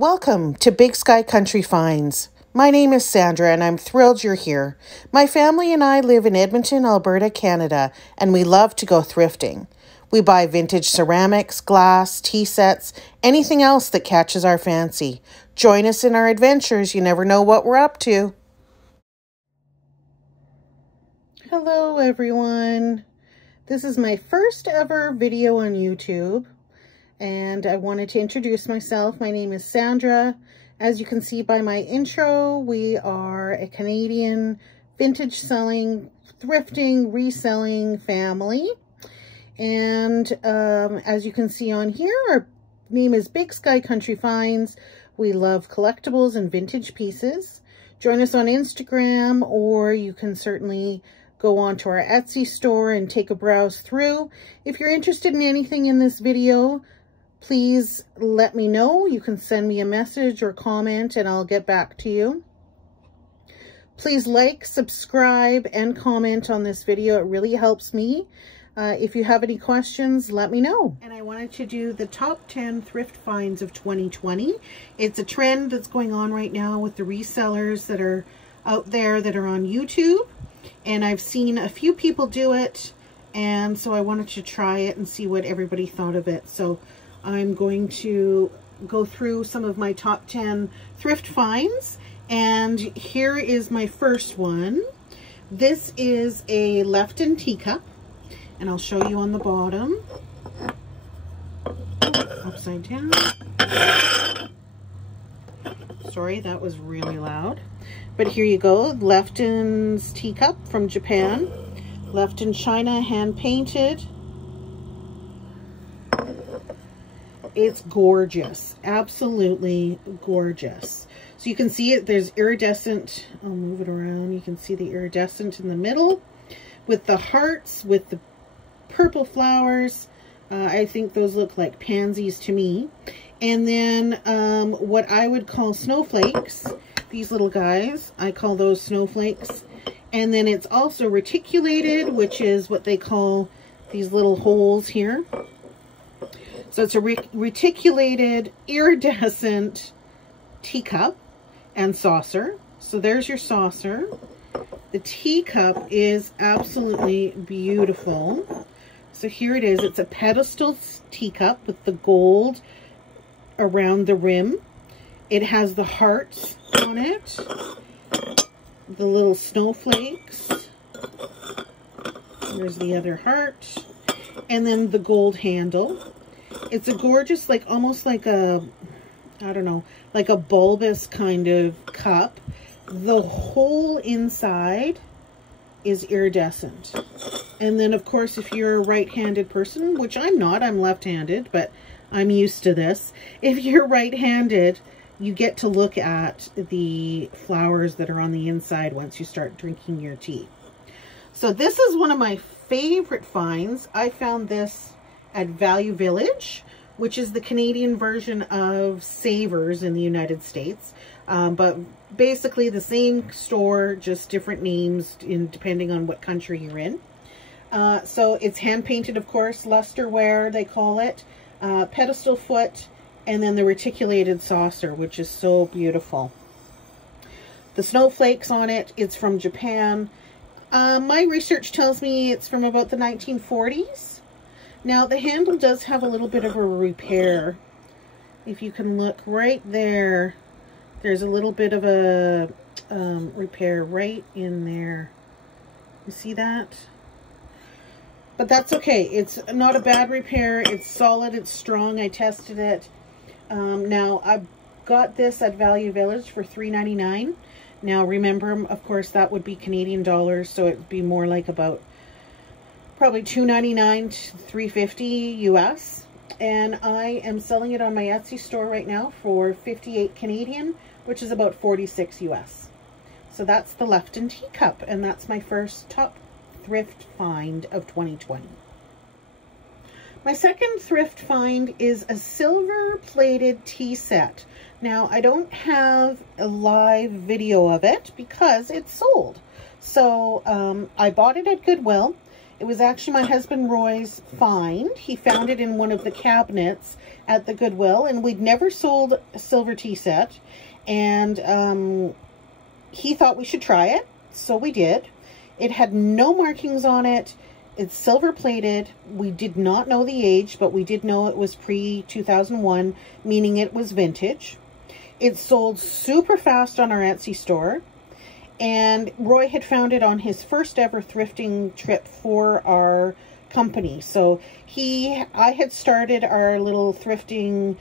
Welcome to Big Sky Country Finds. My name is Sandra and I'm thrilled you're here. My family and I live in Edmonton, Alberta, Canada, and we love to go thrifting. We buy vintage ceramics, glass, tea sets, anything else that catches our fancy. Join us in our adventures. You never know what we're up to. Hello everyone. This is my first ever video on YouTube. And I wanted to introduce myself. My name is Sandra. As you can see by my intro, we are a Canadian vintage selling, thrifting, reselling family. And as you can see on here, our name is Big Sky Country Finds. We love collectibles and vintage pieces. Join us on Instagram, or you can certainly go on to our Etsy store and take a browse through. If you're interested in anything in this video, please let me know. You can send me a message or comment and I'll get back to you. Please like, subscribe, and comment on this video. It really helps me. If you have any questions, let me know. And I wanted to do the top 10 thrift finds of 2020. It's a trend that's going on right now with the resellers that are out there that are on YouTube. And I've seen a few people do it. And so I wanted to try it and see what everybody thought of it. So I'm going to go through some of my top 10 thrift finds, and here is my first one. This is a left-in teacup, and I'll show you on the bottom. Upside down. Sorry, that was really loud. But here you go, Lefton's teacup from Japan. Lefton China, hand-painted. It's gorgeous, absolutely gorgeous. So you can see it, there's iridescent, I'll move it around, you can see the iridescent in the middle with the hearts, with the purple flowers. I think those look like pansies to me. And then what I would call snowflakes, these little guys, I call those snowflakes. And then it's also reticulated, which is what they call these little holes here. So it's a reticulated, iridescent teacup and saucer. So there's your saucer. The teacup is absolutely beautiful. So here it is. It's a pedestal teacup with the gold around the rim. It has the hearts on it, the little snowflakes. There's the other heart. And then the gold handle. It's a gorgeous, like almost like a, I don't know, like a bulbous kind of cup. The whole inside is iridescent. And then of course, if you're a right-handed person, which I'm not, I'm left-handed, but I'm used to this. If you're right-handed, you get to look at the flowers that are on the inside once you start drinking your tea. So this is one of my favorite finds. I found this at Value Village, which is the Canadian version of Savers in the United States. But basically the same store, just different names depending on what country you're in. So it's hand painted, of course, lusterware they call it, pedestal foot, and then the reticulated saucer, which is so beautiful. The snowflakes on it, it's from Japan. My research tells me it's from about the 1940s. Now, the handle does have a little bit of a repair. If you can look right there, there's a little bit of a repair right in there. You see that? But that's okay. It's not a bad repair. It's solid. It's strong. I tested it. Now, I got this at Value Village for $3.99. Now, remember, of course, that would be Canadian dollars, so it would be more like about probably $2.99 to $3.50 US, and I am selling it on my Etsy store right now for $58 Canadian, which is about $46 US. So that's the Lefton teacup, and that's my first top thrift find of 2020. My second thrift find is a silver plated tea set. Now, I don't have a live video of it because it's sold. So I bought it at Goodwill. It was actually my husband Roy's find. He found it in one of the cabinets at the Goodwill, and we'd never sold a silver tea set, and he thought we should try it, so we did. It had no markings on it. It's silver plated. We did not know the age, but we did know it was pre-2001, meaning it was vintage. It sold super fast on our Etsy store. And Roy had found it on his first ever thrifting trip for our company. So I had started our little thrifting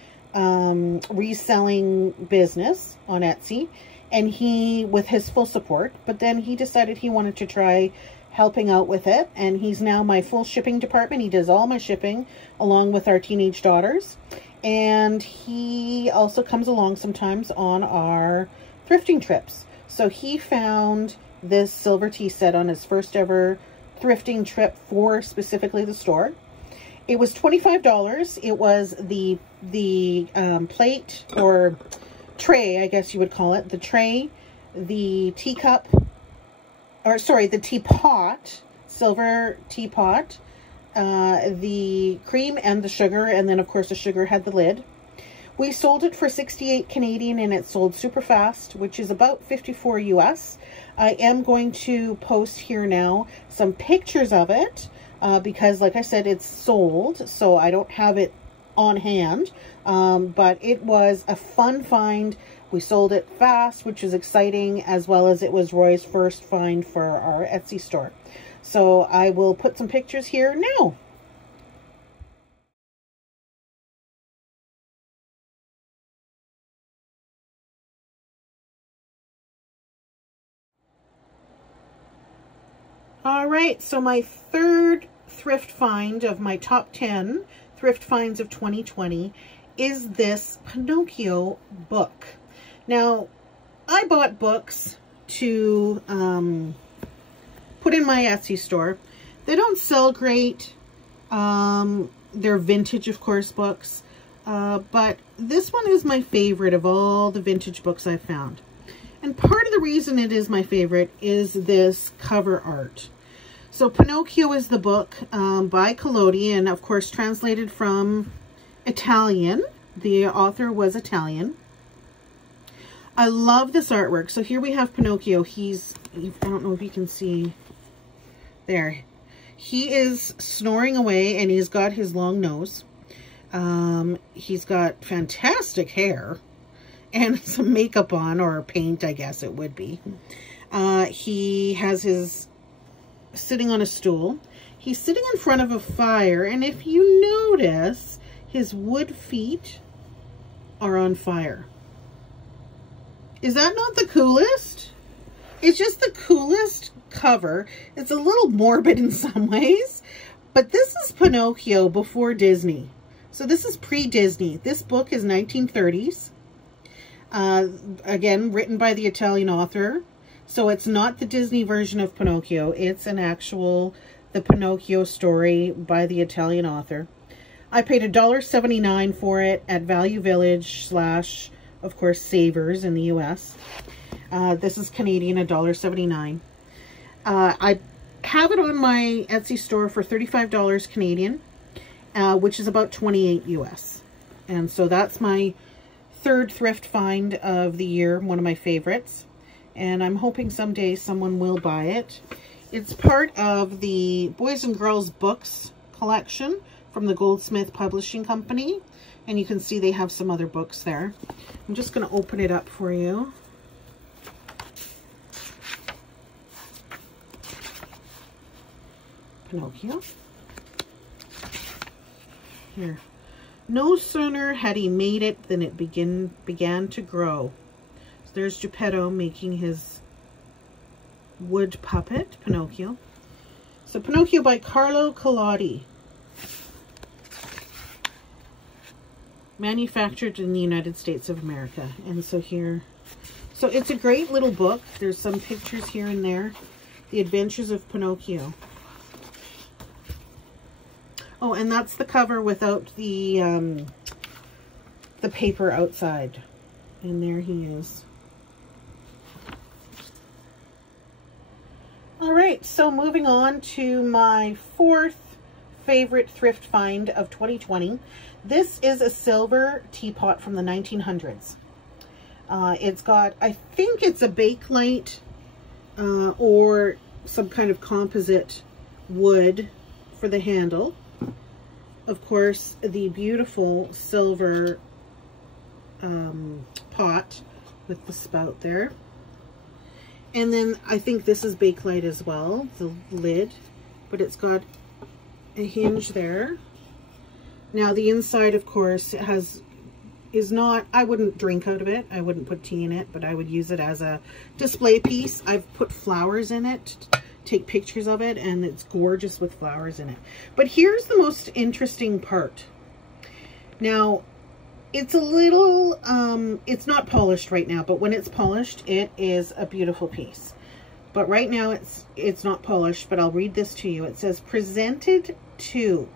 reselling business on Etsy, and he, with his full support, but then he decided he wanted to try helping out with it, and he's now my full shipping department. He does all my shipping along with our teenage daughters, and he also comes along sometimes on our thrifting trips. So he found this silver tea set on his first ever thrifting trip for specifically the store. It was $25. It was the plate or tray, I guess you would call it. The tray, the teacup, or sorry, the teapot, silver teapot, the cream and the sugar, and then of course the sugar had the lid. We sold it for 68 Canadian, and it sold super fast, which is about 54 US. I am going to post here now some pictures of it because, like I said, it's sold, so I don't have it on hand. But it was a fun find. We sold it fast, which is exciting, as well as it was Roy's first find for our Etsy store. So I will put some pictures here now. All right, so my third thrift find of my top 10 thrift finds of 2020 is this Pinocchio book. Now, I bought books to put in my Etsy store. They don't sell great. They're vintage, of course, books. But this one is my favorite of all the vintage books I've found. And part of the reason it is my favorite is this cover art. So Pinocchio is the book by Collodi, and of course translated from Italian. The author was Italian. I love this artwork. So here we have Pinocchio. I don't know if you can see there. He is snoring away, and he's got his long nose. He's got fantastic hair and some makeup on, or paint, I guess it would be. He has his sitting on a stool. He's sitting in front of a fire, and if you notice, his wood feet are on fire. Is that not the coolest? It's just the coolest cover. It's a little morbid in some ways, but this is Pinocchio before Disney. So this is pre-Disney. This book is 1930s. Again, written by the Italian author. So it's not the Disney version of Pinocchio. It's an actual, the Pinocchio story by the Italian author. I paid $1.79 for it at Value Village / of course, Savers in the US. This is Canadian, $1.79. I have it on my Etsy store for $35 Canadian, which is about 28 US. And so that's my third thrift find of the year, one of my favorites. And I'm hoping someday someone will buy it. It's part of the Boys and Girls Books collection from the Goldsmith Publishing Company. And you can see they have some other books there. I'm just going to open it up for you. Pinocchio. Here. No sooner had he made it than it began to grow. So there's Geppetto making his wood puppet, Pinocchio. So Pinocchio by Carlo Collodi. Manufactured in the United States of America. And so here, so it's a great little book. There's some pictures here and there. The Adventures of Pinocchio. Oh, and that's the cover without the paper outside. And there he is. All right, so moving on to my fourth favorite thrift find of 2020. This is a silver teapot from the 1900s. It's got, I think it's a bakelite or some kind of composite wood for the handle. Of course, the beautiful silver pot with the spout there. And then I think this is bakelite as well, the lid, but it's got a hinge there. Now the inside, of course, is not, I wouldn't drink out of it. I wouldn't put tea in it, but I would use it as a display piece. I've put flowers in it, take pictures of it, and it's gorgeous with flowers in it. But here's the most interesting part. Now, it's a little, it's not polished right now, but when it's polished, it is a beautiful piece. But right now it's not polished, but I'll read this to you. It says, presented to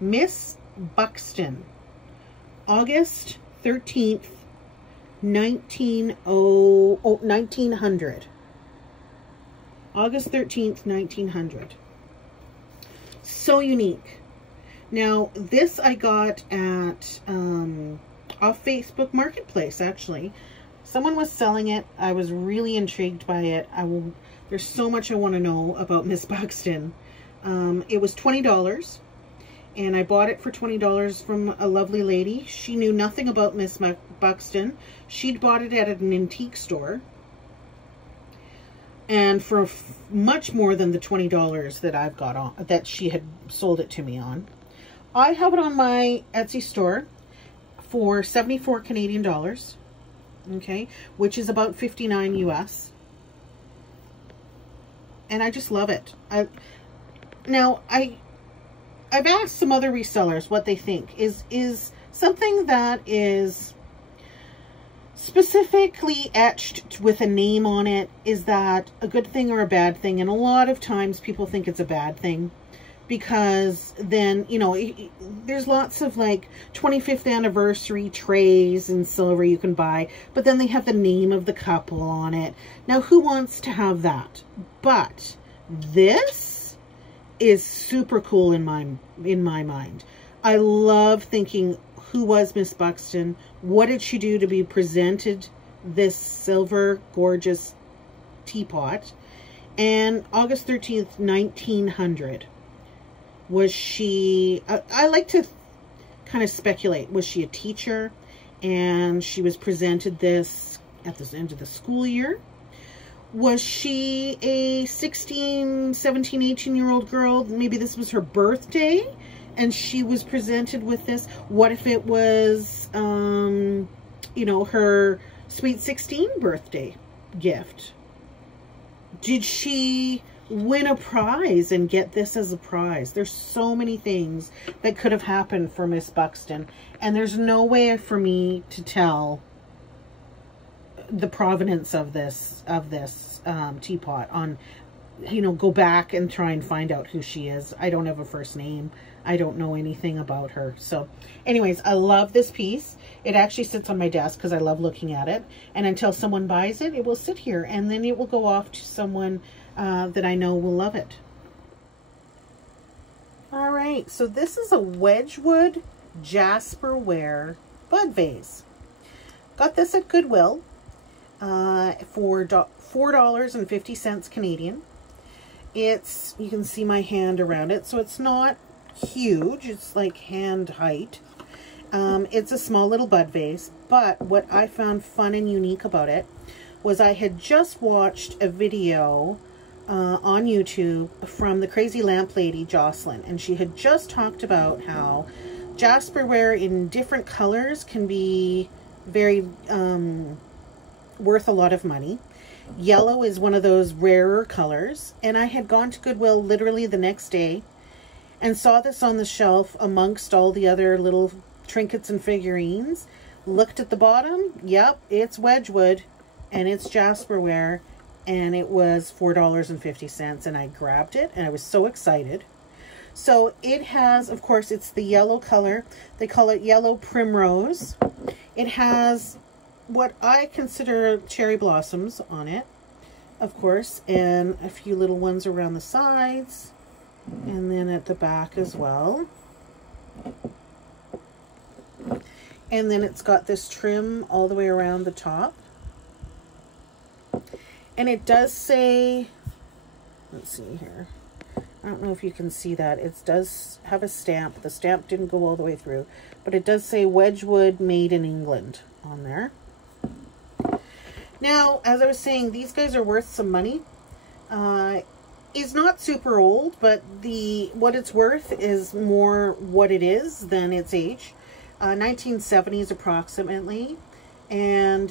Miss Buxton, August 13th, 1900. August 13th, 1900. So unique. Now, this I got at, off Facebook Marketplace, actually. Someone was selling it. I was really intrigued by it. There's so much I want to know about Miss Buxton. It was $20, and I bought it for $20 from a lovely lady. She knew nothing about Miss Buxton. She'd bought it at an antique store, and for much more than the $20 that I've got on, that she had sold it to me on. I have it on my Etsy store for 74 Canadian dollars, okay, which is about 59 US. And I just love it. I've asked some other resellers what they think. Is something that is specifically etched with a name on it, is that a good thing or a bad thing? And a lot of times people think it's a bad thing, because then, you know, there's lots of like 25th anniversary trays in silver you can buy, but then they have the name of the couple on it. Now, who wants to have that? But this is super cool in my mind. I love thinking, who was Miss Buxton? What did she do to be presented this silver gorgeous teapot? And August 13th, 1900. Was she, I like to kind of speculate, was she a teacher and she was presented this at the end of the school year? Was she a 16, 17, 18-year-old girl? Maybe this was her birthday and she was presented with this. What if it was, you know, her sweet 16 birthday gift? Did she win a prize and get this as a prize? There's so many things that could have happened for Miss Buxton, and there's no way for me to tell the provenance of this teapot. On, you know, go back and try and find out who she is. I don't have a first name. I don't know anything about her. So anyways, I love this piece. It actually sits on my desk because I love looking at it, and until someone buys it, it will sit here, and then it will go off to someone that I know will love it. All right, so this is a Wedgewood Jasper ware bud vase. Got this at Goodwill for $4.50 Canadian. It's, you can see my hand around it, so it's not huge. It's like hand height. It's a small little bud vase, but what I found fun and unique about it was I had just watched a video on YouTube from the Crazy Lamp Lady, Jocelyn, and she had just talked about how Jasperware in different colors can be very worth a lot of money. Yellow is one of those rarer colors, and I had gone to Goodwill literally the next day and saw this on the shelf amongst all the other little trinkets and figurines. Looked at the bottom, yep, it's Wedgewood and it's Jasperware, and it was $4.50, and I grabbed it and I was so excited. So it has, of course, it's the yellow color. They call it yellow primrose. It has what I consider cherry blossoms on it. of course, and a few little ones around the sides, and then at the back as well. And then it's got this trim all the way around the top. And it does say, let's see here, I don't know if you can see that. It does have a stamp. The stamp didn't go all the way through, but it does say Wedgewood made in England on there. Now, as I was saying, these guys are worth some money. It's not super old, but what it's worth is more what it is than its age. 1970s approximately. And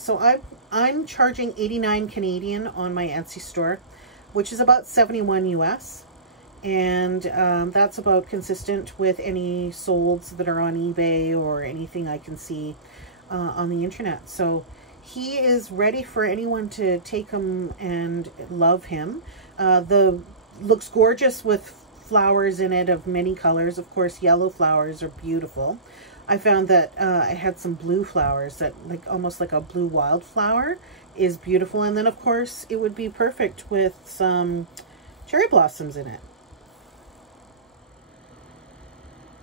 so I'm charging 89 Canadian on my Etsy store, which is about 71 US. And that's about consistent with any solds that are on eBay or anything I can see on the internet. So he is ready for anyone to take him and love him. Looks gorgeous with flowers in it of many colors. Of course, yellow flowers are beautiful. I found that I had some blue flowers that almost like a blue wildflower is beautiful. And then of course it would be perfect with some cherry blossoms in it.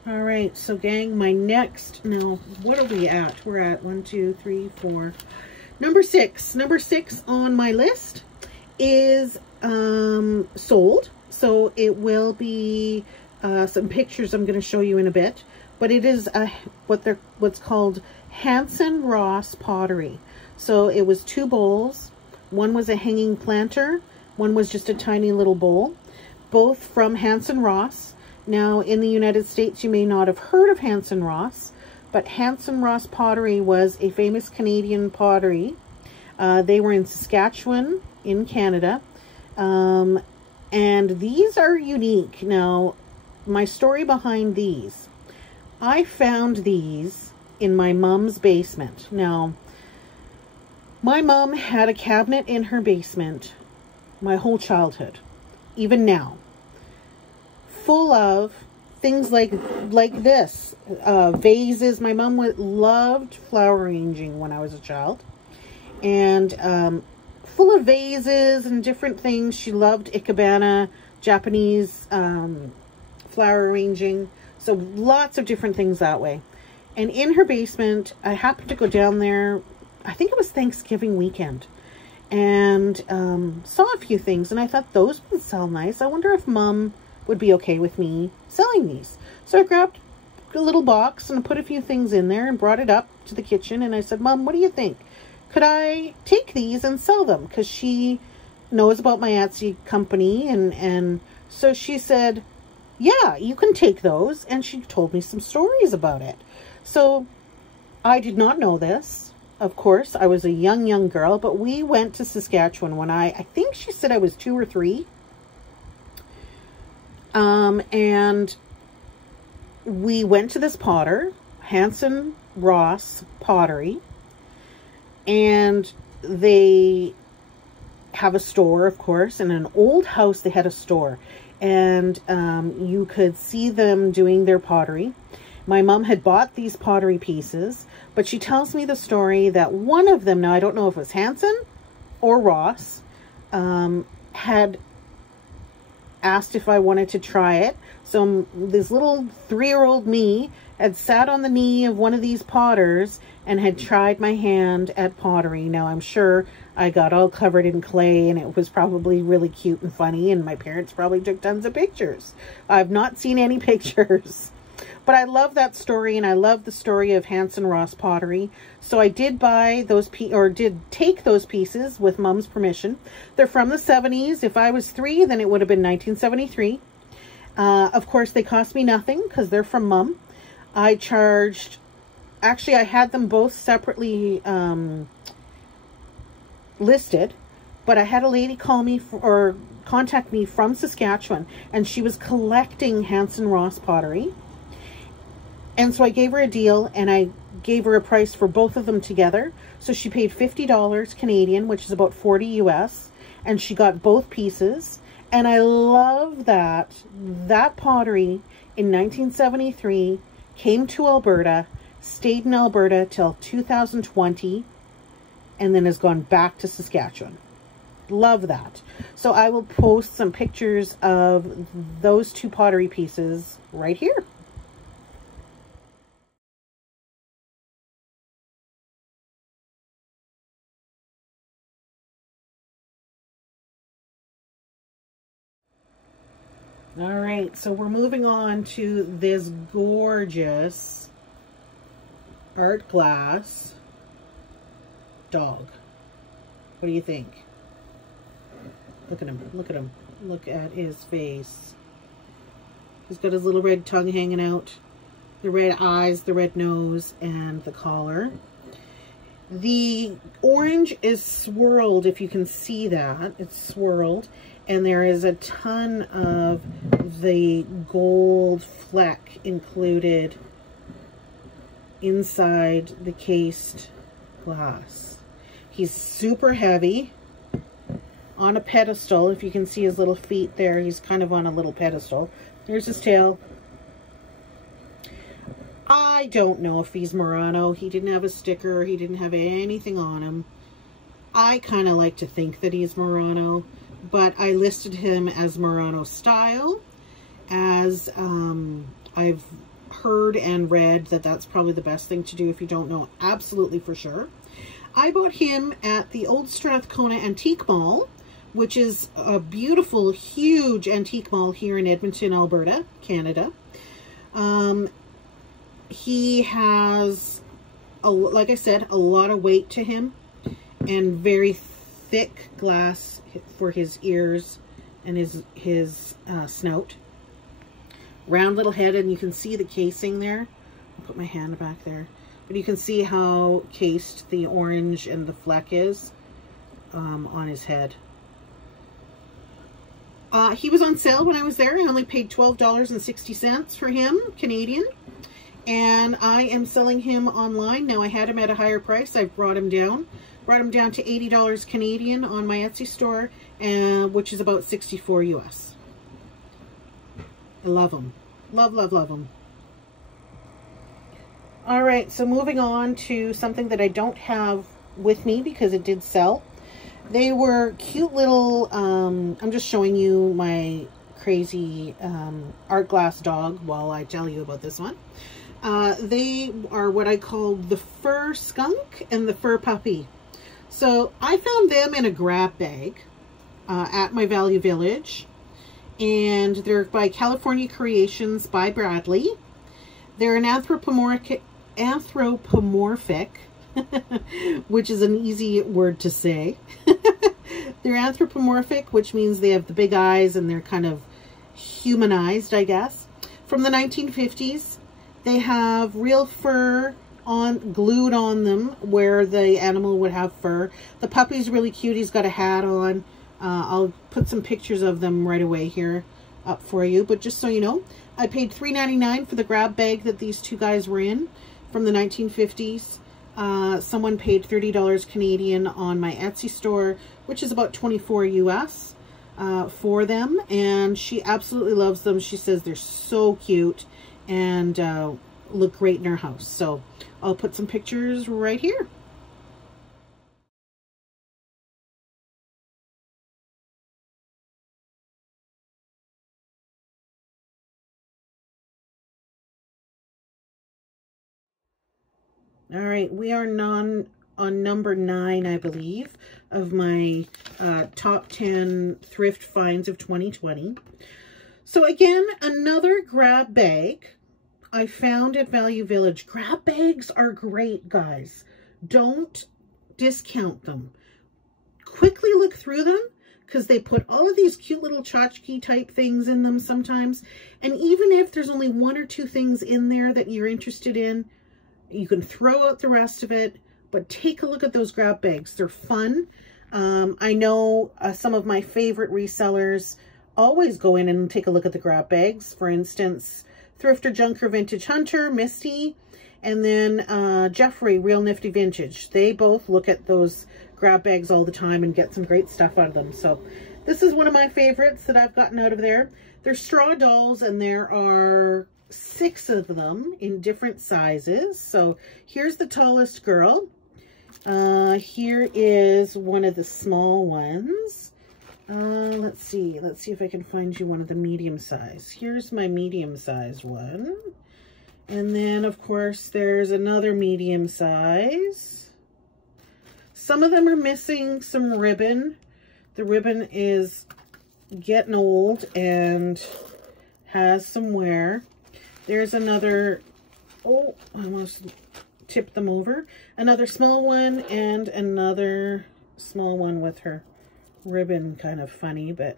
All right, so gang, my next, now what are we at? We're at 1, 2, 3, 4. Number 6. Number 6 on my list is sold. So it will be some pictures I'm going to show you in a bit. But it is what's called Hanson Ross Pottery. So it was 2 bowls. One was a hanging planter. One was just a tiny little bowl. Both from Hanson Ross. Now, in the United States, you may not have heard of Hanson Ross, but Hanson Ross Pottery was a famous Canadian pottery. They were in Saskatchewan, in Canada. And these are unique. Now, my story behind these. I found these in my mom's basement. Now, my mom had a cabinet in her basement my whole childhood, even now, full of things like this, vases. My mom loved flower arranging when I was a child, and full of vases and different things. She loved ikebana, Japanese flower arranging, so lots of different things that way. And in her basement, I happened to go down there, I think it was Thanksgiving weekend, and saw a few things, and I thought those would sell nice. I wonder if Mom would be okay with me selling these. So I grabbed a little box and put a few things in there and brought it up to the kitchen, and I said, Mom, what do you think? Could I take these and sell them? Because she knows about my Etsy company, and so she said, yeah, you can take those, and she told me some stories about it. So I did not know this. Of course, I was a young girl, but we went to Saskatchewan when I think she said I was 2 or 3. And we went to this potter, Hanson Ross Pottery, and they have a store, of course. In an old house, they had a store, and you could see them doing their pottery. My mom had bought these pottery pieces, but she tells me the story that one of them, now I don't know if it was Hanson or Ross, had asked if I wanted to try it. So this little 3-year-old me had sat on the knee of one of these potters and had tried my hand at pottery. Now I'm sure I got all covered in clay, and it was probably really cute and funny, and my parents probably took tons of pictures. I've not seen any pictures. But I love that story, and I love the story of Hanson Ross Pottery. So I did buy those did take those pieces with Mom's permission. They're from the 70s. If I was 3, then it would have been 1973. Of course, they cost me nothing because they're from Mom. I charged, actually, I had them both separately listed, but I had a lady call me or contact me from Saskatchewan, and she was collecting Hanson Ross Pottery. And so I gave her a deal, and I gave her a price for both of them together. So she paid $50 Canadian, which is about 40 US, and she got both pieces. And I love that that pottery in 1973 came to Alberta, stayed in Alberta till 2020, and then has gone back to Saskatchewan. Love that. So I will post some pictures of those two pottery pieces right here. All right, so we're moving on to this gorgeous art glass dog. What do you think? Look at him, look at him. Look at his face. He's got his little red tongue hanging out, the red eyes, the red nose, and the collar. The orange is swirled, if you can see that. It's swirled. And there is a ton of the gold fleck included inside the cased glass. He's super heavy on a pedestal. If you can see his little feet there, he's kind of on a little pedestal. There's his tail. I don't know if he's Murano. He didn't have a sticker. He didn't have anything on him. I kind of like to think that he's Murano, but I listed him as Murano style, as I've heard and read that that's probably the best thing to do if you don't know absolutely for sure. I bought him at the Old Strathcona Antique Mall, which is a beautiful, huge antique mall here in Edmonton, Alberta, Canada. He has, like I said, a lot of weight to him and very thick glass for his ears and his snout. Round little head, and you can see the casing there. I'll put my hand back there. But you can see how cased the orange and the fleck is on his head. He was on sale when I was there. I only paid $12.60 for him, Canadian. And I am selling him online. Now, I had him at a higher price. I brought him down. Brought him down to $80 Canadian on my Etsy store, which is about $64 US. I love him. Love, love, love him. All right, so moving on to something that I don't have with me because it did sell. They were cute little, I'm just showing you my crazy art glass dog while I tell you about this one. They are what I call the fur skunk and the fur puppy. So I found them in a grab bag at my Value Village, and they're by California Creations by Bradley. They're an anthropomorphic, which is an easy word to say. They're anthropomorphic, which means they have the big eyes and they're kind of humanized, I guess. From the 1950s, they have real fur glued on them where the animal would have fur. The puppy's really cute. He's got a hat on. I'll put some pictures of them right away here up for you. But just so you know, I paid $3.99 for the grab bag that these two guys were in from the 1950s. Someone paid $30 Canadian on my Etsy store, which is about $24 US for them. And she absolutely loves them. She says they're so cute and look great in her house. So I'll put some pictures right here. All right, we are on number 9, I believe, of my top 10 thrift finds of 2020. So again, another grab bag I found at Value Village. Grab bags are great, guys. Don't discount them. Quickly look through them because they put all of these cute little tchotchke type things in them sometimes. And even if there's only 1 or 2 things in there that you're interested in, you can throw out the rest of it, but take a look at those grab bags. They're fun. I know some of my favorite resellers always go in and take a look at the grab bags. For instance, Thrifter Junker Vintage Hunter, Misty, and then Jeffrey, Real Nifty Vintage. They both look at those grab bags all the time and get some great stuff out of them. So this is one of my favorites that I've gotten out of there. They're straw dolls, and there are 6 of them in different sizes. So here's the tallest girl. Here is one of the small ones. Let's see if I can find you one of the medium size. Here's my medium size one. And then of course there's another medium size. Some of them are missing some ribbon. The ribbon is getting old and has some wear. There's another, oh, I almost tipped them over. Another small one and another small one with her ribbon kind of funny, but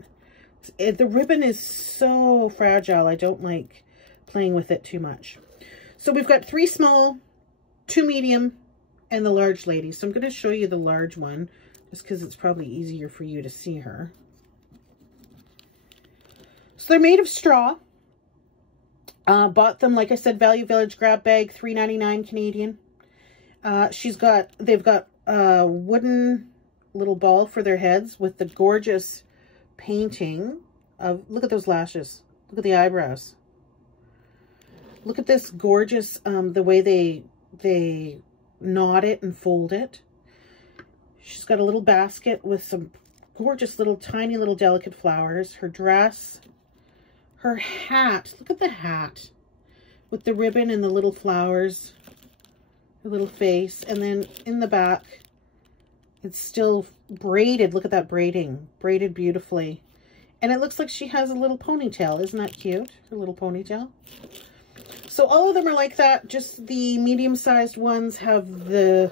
the ribbon is so fragile. I don't like playing with it too much. So we've got 3 small, 2 medium, and the large lady. So I'm going to show you the large one just because it's probably easier for you to see her. So they're made of straw. Bought them, like I said, Value Village grab bag, $3.99 Canadian. They've got a wooden little ball for their heads with the gorgeous painting of, look at those lashes. Look at the eyebrows. Look at this gorgeous, the way they knot it and fold it. She's got a little basket with some gorgeous little, tiny little delicate flowers. Her dress, her hat, look at the hat with the ribbon and the little flowers, her little face. And then in the back, it's still braided. Look at that braiding, braided beautifully. And it looks like she has a little ponytail. Isn't that cute? Her little ponytail. So all of them are like that. Just the medium-sized ones have the,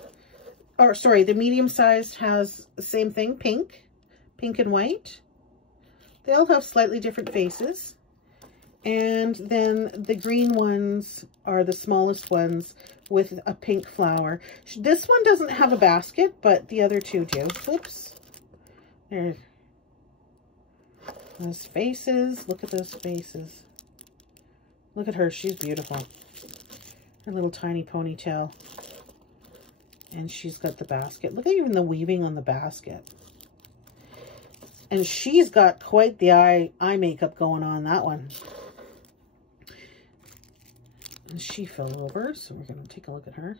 or sorry, the medium-sized has the same thing, pink and white. They all have slightly different faces. And then the green ones are the smallest ones with a pink flower. This one doesn't have a basket, but the other two do. Oops. There. Those faces. Look at those faces. Look at her. She's beautiful. Her little tiny ponytail. And she's got the basket. Look at even the weaving on the basket. And she's got quite the eye makeup going on, that one. And she fell over, so we're going to take a look at her.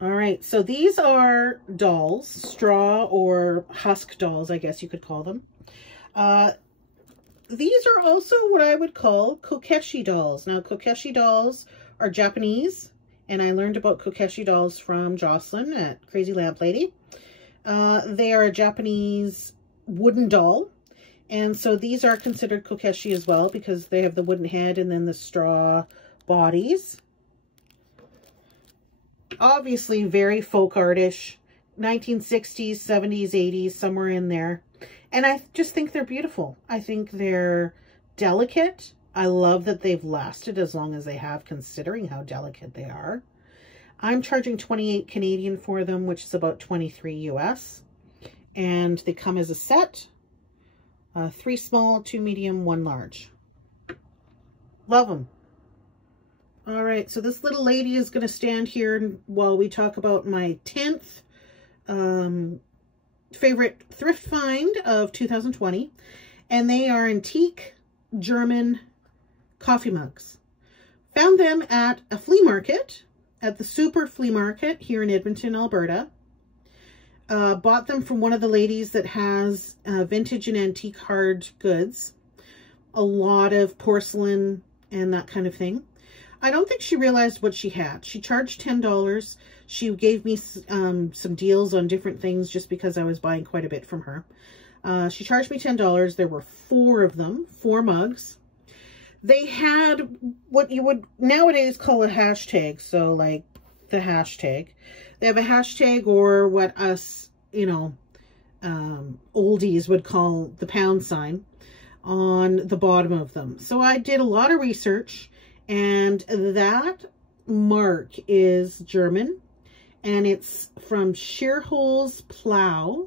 All right, so these are dolls, straw or husk dolls, I guess you could call them. These are also what I would call kokeshi dolls. Now, kokeshi dolls are Japanese, and I learned about kokeshi dolls from Jocelyn at Crazy Lamp Lady. They are a Japanese wooden doll. And so these are considered kokeshi as well because they have the wooden head and then the straw bodies. Obviously very folk artish, 1960s, 70s, 80s, somewhere in there. And I just think they're beautiful. I think they're delicate. I love that they've lasted as long as they have, considering how delicate they are. I'm charging 28 Canadian for them, which is about 23 US. And they come as a set. 3 small, 2 medium, 1 large. Love them. All right, so this little lady is going to stand here while we talk about my 10th favorite thrift find of 2020. And they are antique German coffee mugs. Found them at a flea market, at the Super Flea Market here in Edmonton, Alberta. Bought them from one of the ladies that has vintage and antique hard goods. A lot of porcelain and that kind of thing. I don't think she realized what she had. She charged $10. She gave me some deals on different things just because I was buying quite a bit from her. She charged me $10. There were 4 of them, 4 mugs. They had what you would nowadays call a hashtag. So like the hashtag. They have a hashtag or what us, you know, oldies would call the pound sign on the bottom of them. So I did a lot of research, and that mark is German, and it's from Schierholz Plow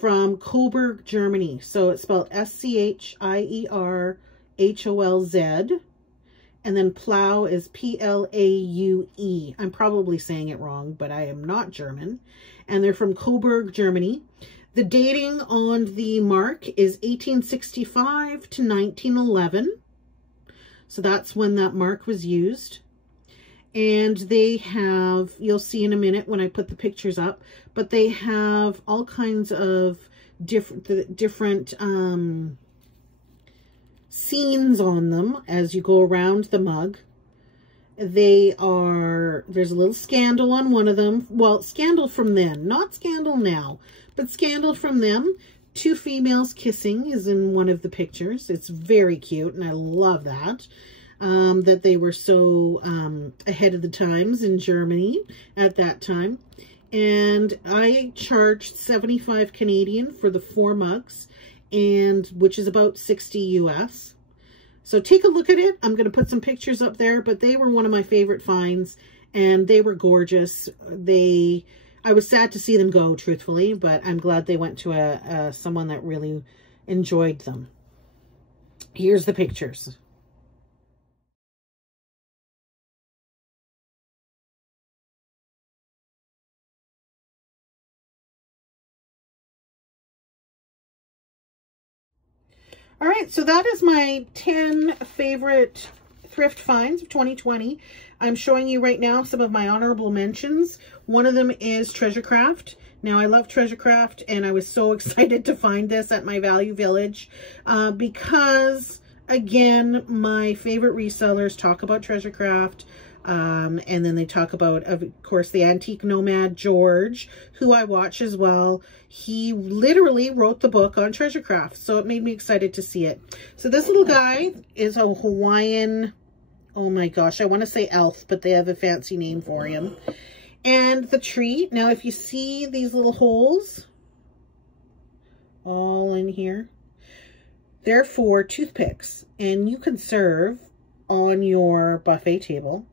from Coburg, Germany. So it's spelled S-C-H-I-E-R-H-O-L-Z. And then plow is P-L-A-U-E. I'm probably saying it wrong, but I am not German. And they're from Coburg, Germany. The dating on the mark is 1865 to 1911. So that's when that mark was used. And they have, you'll see in a minute when I put the pictures up, but they have all kinds of different scenes on them as you go around the mug. There's a little scandal on one of them. Well, scandal from then, not scandal now, but scandal from them. 2 females kissing is in one of the pictures. It's very cute, and I love that. That they were so ahead of the times in Germany at that time. And I charged 75 Canadian for the 4 mugs, and which is about 60 US. So take a look at it. I'm going to put some pictures up there, but they were one of my favorite finds, and they were gorgeous. I was sad to see them go, truthfully, but I'm glad they went to someone that really enjoyed them. Here's the pictures. All right, so that is my 10 favorite thrift finds of 2020. I'm showing you right now some of my honorable mentions. One of them is Treasure Craft. Now, I love Treasure Craft, and I was so excited to find this at my Value Village because, again, my favorite resellers talk about Treasure Craft. And then they talk about, of course, the Antique Nomad, George, who I watch as well. He literally wrote the book on Treasure Craft, so it made me excited to see it. So this little guy is a Hawaiian, oh my gosh, I want to say elf, but they have a fancy name for him. And the tree, now if you see these little holes all in here, they're for toothpicks, and you can serve on your buffet table.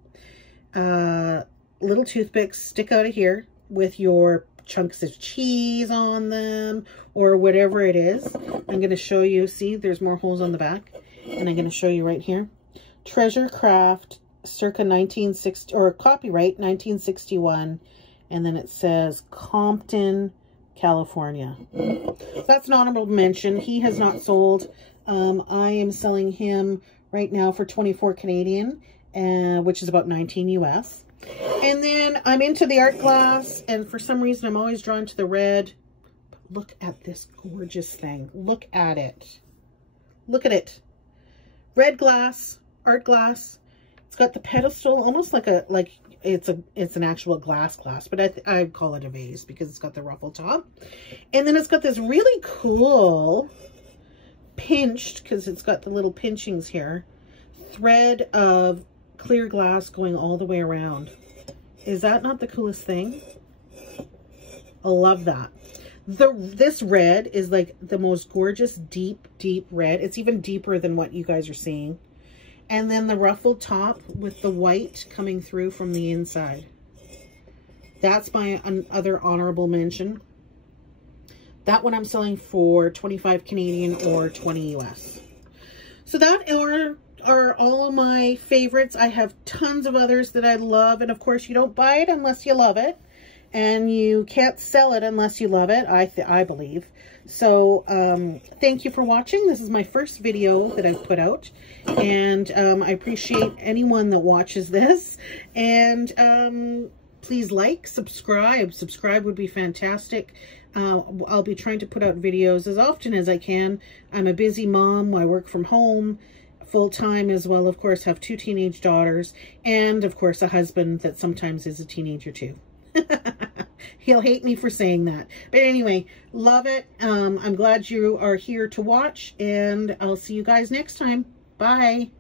Little toothpicks stick out of here with your chunks of cheese on them or whatever it is. I'm going to show you, see, there's more holes on the back, and I'm going to show you right here. Treasure Craft circa 1960, or copyright 1961, and then it says Compton, California. So that's an honorable mention. He has not sold. I am selling him right now for 24 Canadian, which is about 19 US. And then I'm into the art glass, and for some reason I'm always drawn to the red. Look at this gorgeous thing. Look at it. Look at it. Red glass, art glass. It's got the pedestal, almost like it's an actual glass, but I call it a vase because it's got the ruffle top. And then it's got this really cool pinched, because it's got the little pinchings here, thread of clear glass going all the way around. Is that not the coolest thing? I love that. This red is like the most gorgeous deep red. It's even deeper than what you guys are seeing. And then the ruffled top with the white coming through from the inside. That's my other honorable mention. That one I'm selling for 25 Canadian or 20 US. So that are all my favorites. I have tons of others that I love. And of course, you don't buy it unless you love it. And you can't sell it unless you love it, I believe. So thank you for watching. This is my first video that I've put out. And I appreciate anyone that watches this. And please like, subscribe. Subscribe would be fantastic. I'll be trying to put out videos as often as I can. I'm a busy mom. I work from home full-time as well. Of course, have 2 teenage daughters. And of course, a husband that sometimes is a teenager too. He'll hate me for saying that. But anyway, love it. I'm glad you are here to watch. And I'll see you guys next time. Bye.